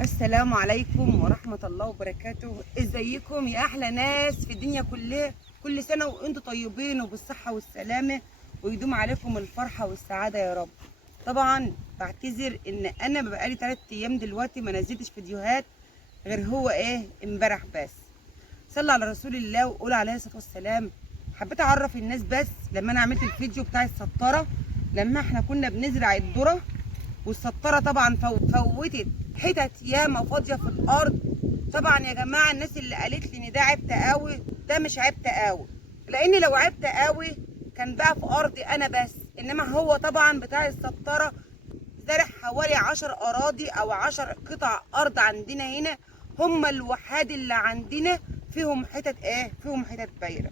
السلام عليكم ورحمة الله وبركاته. ازيكم يا احلى ناس في الدنيا كلها؟ كل سنة وانتم طيبين وبالصحة والسلامة، ويدوم عليكم الفرحة والسعادة يا رب. طبعا بعتذر ان انا بقالي 3 ايام دلوقتي ما نزلتش فيديوهات غير هو امبارح بس. صلى على رسول الله وقول عليه الصلاة والسلام. حبيت اعرف الناس بس لما انا عملت الفيديو بتاع السطارة، لما احنا كنا بنزرع الذرة والسطاره طبعا فوتت حتت ياما فاضيه في الارض. طبعا يا جماعه الناس اللي قالت لي ان ده عيب تقاوي، ده مش عيب تقاوي، لان لو عيب تقاوي كان بقى في ارضي انا بس، انما هو طبعا بتاع السطاره زرع حوالي 10 اراضي او 10 قطع ارض عندنا هنا، هم الوحاد اللي عندنا فيهم حتت فيهم حتت بايره.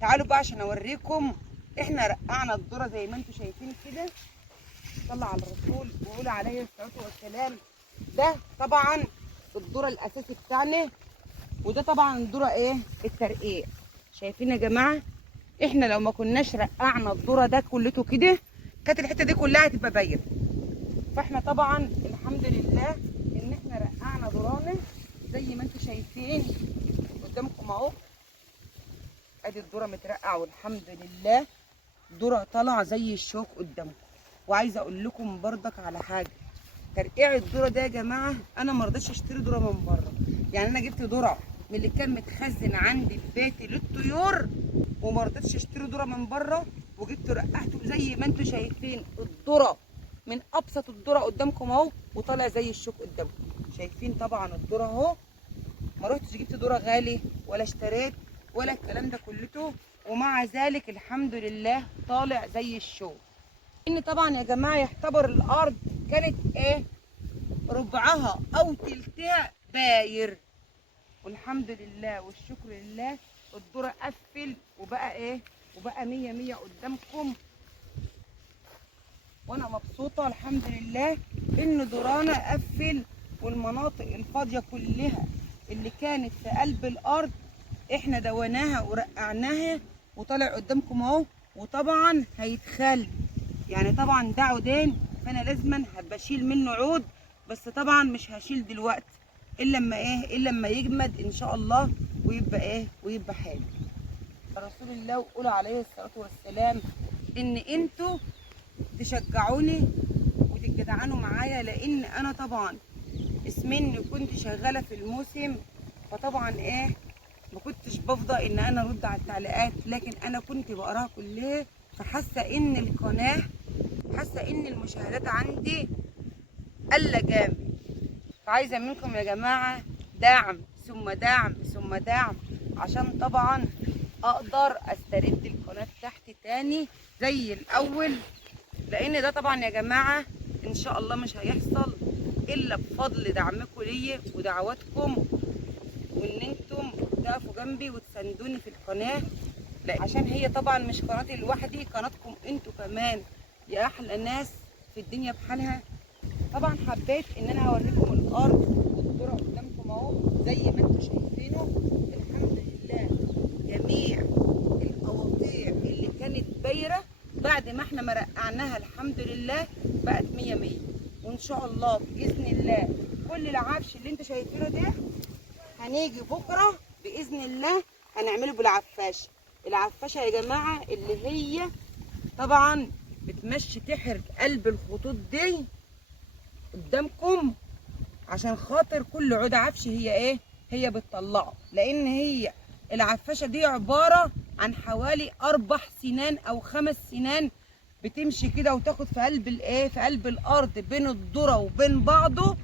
تعالوا بقى عشان اوريكم. احنا رقعنا الذره زي ما انتم شايفين كده. صلى على الرسول وقول عليه الصلاه والسلام. ده طبعا الذره الاساسي بتاعنا، وده طبعا الذره الترقيع. شايفين يا جماعه؟ احنا لو ما كناش رقعنا الذره ده كلته كده كانت الحته دي كلها هتبقى باينه. فاحنا طبعا الحمد لله ان احنا رقعنا ذرانا زي ما انتم شايفين قدامكم اهو. ادي الذره مترقعه والحمد لله، ذره طالعه زي الشوك قدامكم. وعايزه اقول لكم بردك على حاجه، ترقيع الذره ده يا جماعه انا ما رضيتش اشتري ذره من بره. يعني انا جبت ذره من اللي كان متخزن عندي في بيتي للطيور، وما رضيتش اشتري ذره من بره، وجبت رقعته زي ما انتم شايفين. الذره من ابسط الذره قدامكم اهو، وطالع زي الشوك قدامكم. شايفين طبعا الذره اهو. ما رحتش جبت ذره غالي ولا اشتريت ولا الكلام ده كلته، ومع ذلك الحمد لله طالع زي الشوك. ان طبعا يا جماعه يعتبر الارض كانت ربعها او تلتها باير، والحمد لله والشكر لله الذره قفل وبقى وبقى 100 100 قدامكم. وانا مبسوطه الحمد لله ان ذرانا قفل، والمناطق الفاضيه كلها اللي كانت في قلب الارض احنا دويناها ورقعناها وطالع قدامكم اهو. وطبعا هيتخل، يعني طبعا ده عودين، فانا لازما هبقى اشيل منه عود، بس طبعا مش هشيل دلوقتي الا لما الا لما يجمد ان شاء الله ويبقى ويبقى حلو. رسول الله وقول عليه الصلاه والسلام ان انتوا تشجعوني وتجدعنوا معايا، لان انا طبعا اسمني كنت شغاله في الموسم، فطبعا ما كنتش بفضى ان انا ارد على التعليقات، لكن انا كنت بقراها كلها. فحاسه ان القناه، حاسه ان المشاهدات عندي قل جامد. فعايزه منكم يا جماعه دعم ثم دعم ثم دعم، عشان طبعا اقدر استرد القناه بتاعتي تاني زي الاول، لان ده طبعا يا جماعه ان شاء الله مش هيحصل الا بفضل دعمكم ليا ودعواتكم، وان انتم تقفوا جنبي وتساندوني في القناه. لا، عشان هي طبعا مش قناتي لوحدي، قناتكم انتوا كمان يا احلى ناس في الدنيا بحالها. طبعا حبيت ان انا اوريكم الارض والذره قدامكم اهو زي ما انتم شايفينه. الحمد لله جميع القواطيع اللي كانت بايره بعد ما احنا مرقعناها الحمد لله بقت 100 100. وان شاء الله باذن الله كل العفش اللي انتم شايفينه ده هنيجي بكره باذن الله هنعمله بالعفاشه. العفاشه يا جماعه اللي هي طبعا بتمشي تحرق قلب الخطوط دي قدامكم، عشان خاطر كل عود عفش هي بتطلعه، لان هي العفاشه دي عباره عن حوالي 4 سنان او 5 سنان بتمشي كده وتاخد في قلب في قلب الارض بين الذره وبين بعضه،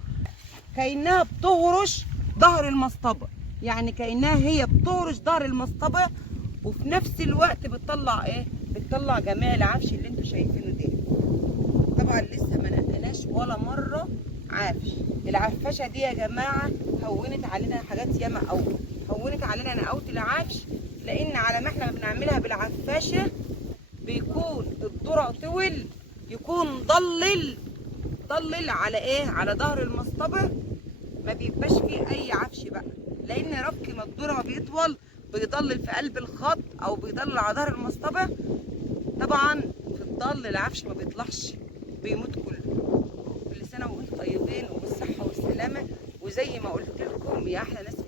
كأنها بتهرش ظهر المصطبه. يعني كأنها هي بتهرش ظهر المصطبه، وفي نفس الوقت بتطلع بتطلع جميع العفش اللي انتوا شايفينه ده. طبعا لسه ما نقناش ولا مره عفش. العفاشه دي يا جماعه هونت علينا حاجات ياما قوي، هونت علينا نقاوه العفش، لان على ما احنا بنعملها بالعفاشه بيكون الذره طول، يكون ضلل على على ظهر المصطبه، ما بيبقاش فيه اي عفش بقى، لان ربك ما الذره ما بيطول بيضلل في قلب الخط او بيضلل على ظهر المصطبه. طبعا في الضل العفش ما بيطلعش، بيموت كله. كل سنه وانتم طيبين وبالصحه والسلامه. وزي ما قلت لكم يا احلى ناس